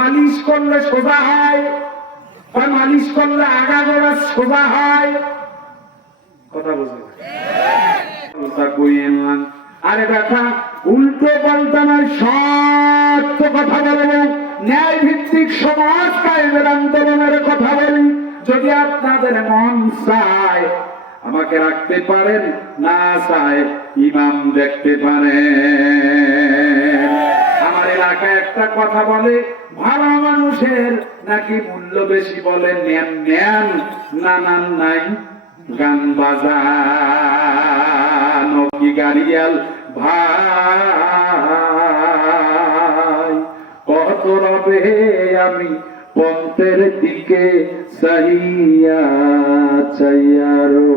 মালিশ করলে সোজা হয় কয় মালিশ করলে আগা গোড়া সোজা হয়। কথা বুঝে আরে উল্টো সত্য কথা ন্যায় ভিত্তিক সমাজ কায়েমের আন্দোলনের কথা বলি। যদি আপনাদের মন চায়, আমাকে রাখতে পারেন, না চায়, ইমাম দেখতে পারেন। আমার একটা কথা বলে, ভালো মানুষের নাকি মূল্য বেশি বলে নেন নেন নানান নাই, গান বাজানো কি গাড়িয়াল ভাই? কত রবে আমি পন্থের দিকে সাহিয়া চাইয়ারো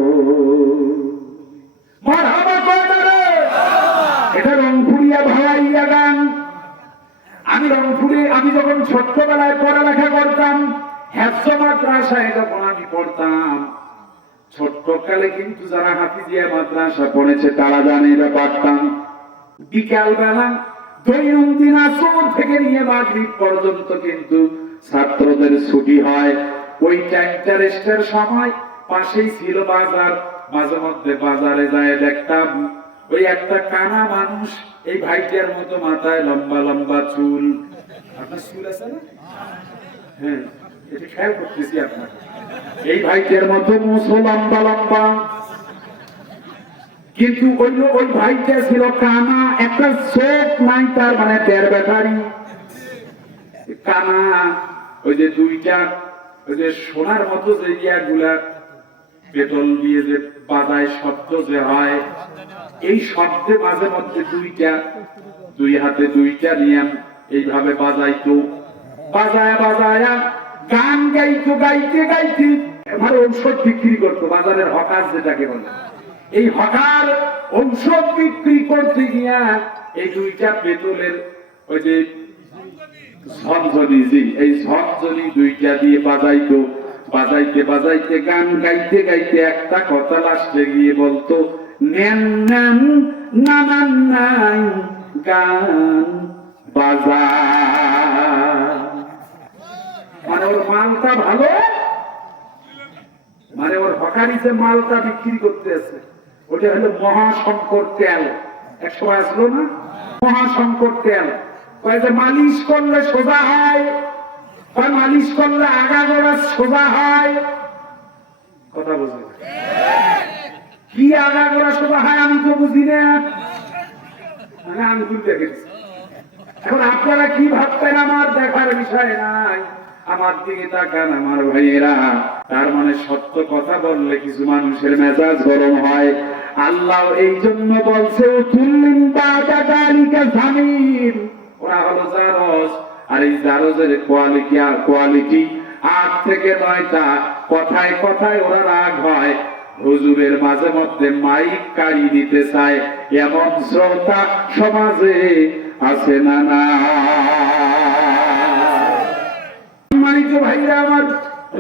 মারহাবা কয়টারে এটা রংপুরিয়া ভাইয়া গান আমি রংপুরে আমি যখন ছোট্টবেলায় পড়ালেখা করতাম যখন আমি পড়তাম, ছোট্টকালে কিন্তু যারা মাদ্রাসা পড়েছে, তারা জানে দৈনন্দিন থেকে নিয়ে মাগরিব পর্যন্ত কিন্তু ছাত্রদের ছুটি হয়। ওই টাইমটা রেস্টের সময় পাশেই ছিল বাজার। মাঝে মধ্যে বাজারে যায় দেখতাম, ওই একটা কানা মানুষ এই ভাইটার মতো মাথায় লম্বা লম্বা চুল হ্যাঁ এই মতো লম্বা। কিন্তু ওই ওই ভাইটা ছিল কানা, একটা চোখ নাই তার মানে তের কানা, ওই যে দুইটা, ওই যে সোনার মতো যে ইয়াগুলা পেটল দিয়ে যে বাজায় শব্দ যে হয়, এই শব্দে মাঝে মধ্যে দুইটা, দুই হাতে দুইটা নিয়ম এইভাবে বাজাইতো। বাজায় বাজায় গান গাইতো, গাইতে গাইতে। এবার ঔষধ বিক্রি করতো, বাজারের হকার যেটাকে বলে। এই হকার ঔষধ বিক্রি করতে গিয়া এই দুইটা পেতলের ওই যে ঝনঝনি জি, এই ঝনঝনি দুইটা দিয়ে বাজাইতো। বাজাইতে বাজাইতে, গান গাইতে গাইতে একটা কথা লাস্টে গিয়ে বলতো, নেন নেন নানান নাই, গান মানে ওর মালটা মানে বিক্রি ওটা হলো মহাশঙ্কর তেল। এক সময় আসলো না? মহাশঙ্কর তেল। যে মালিশ করলে সোজা হয় মালিশ করলে আগা গোড়া সোজা হয়। কথা বুঝে কি আগা গোড়া সোজা হয় আমি তো বুঝি না। মানে আমি এখন আপনারা কি ভাবতেন? আমার দেখার বিষয় নাই। আমার দিকে তাকান আমার ভাইয়েরা। তার মানে সত্য কথা বললে কিছু মানুষের মেজাজ গরম হয়। আল্লাহ এই জন্য বলছে আর এই জারজের কোয়ালিটি আর কোয়ালিটি আট থেকে নয়টা। কথায় কথায় ওরা রাগ হয়। হুজুরের মাঝে মধ্যে মাইক কাড়ি দিতে চায়। এমন শ্রোতা সমাজে আছে না না। সম্মানিত ভাইরা, আমার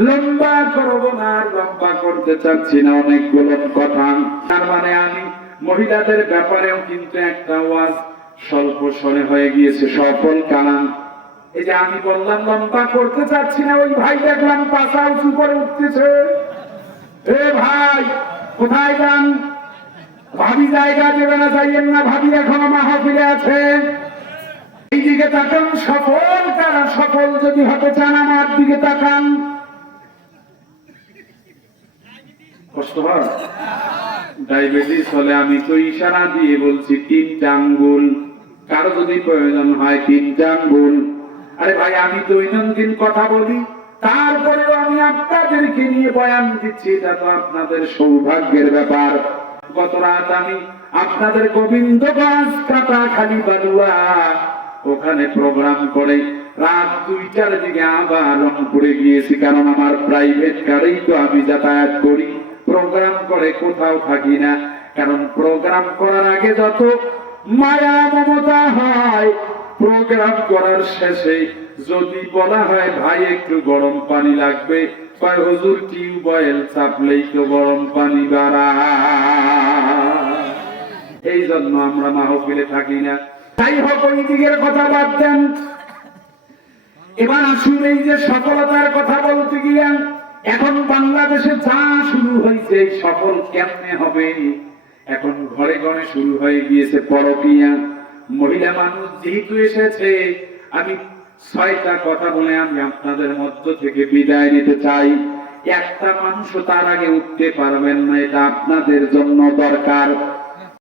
লম্বা করব না লম্বা করতে চাচ্ছি না, অনেকগুলো কথা। তার মানে আমি মহিলাদের ব্যাপারেও কিন্তু একটা ওয়াজ স্বল্প স্বরে হয়ে গিয়েছে, সফল কারণ এই যে আমি বললাম, লম্বা করতে চাচ্ছি না, ওই ভাই দেখলাম পাশা উঁচু করে উঠতেছে। এ ভাই, কোথায় যান? ভাবি জায়গা দেবে না, যাইয়েন না, ভাবি এখনও মাহফিলে আছে। দিকে তাকান, সফল, তারা সফল যদি হতে চান আমার দিকে তাকান। ডায়াবেটিস হলে আমি তো ইশারা দিয়ে বলছি, তিনটা আঙ্গুল। কারও যদি প্রয়োজন হয়, তিনটা আঙ্গুল। আরে ভাই, আমি দৈনন্দিন কথা বলি, তারপরেও আমি আপনাদেরকে নিয়ে বয়ান দিচ্ছি, এটা তো আপনাদের সৌভাগ্যের ব্যাপার। গত রাত আমি আপনাদের গোবিন্দগঞ্জ কাটা খালি বালুয়া ওখানে প্রোগ্রাম করে। রাত দুইটার দিকে আবার রংপুরে গিয়েছি, কারণ আমার প্রাইভেট কারেই তো আমি যাতায়াত করি। প্রোগ্রাম করে কোথাও থাকি না। কারণ প্রোগ্রাম করার আগে যত মায়া মমতা হয় প্রোগ্রাম করার শেষে যদি বলা হয়, ভাই, একটু গরম পানি লাগবে। কয়, হুজুর, টিউবওয়েল চাপলেই তো গরম পানি বাড়া এই জন্য আমরা মাহফিলে থাকি না। কথা এবার আসুন এই যে সফলতার কথা বলতে গিয়া, এখন বাংলাদেশে যা শুরু হয়েছে সফল কেমনে হবে? এখন ঘরে ঘরে শুরু হয়ে গিয়েছে পরকিয়া। মহিলা মানুষ যেহেতু এসেছে, আমি ছয়টা কথা বলে আমি আপনাদের মধ্য থেকে বিদায় নিতে চাই। একটা মানুষও তার আগে উঠতে পারবেন না, এটা আপনাদের জন্য দরকার।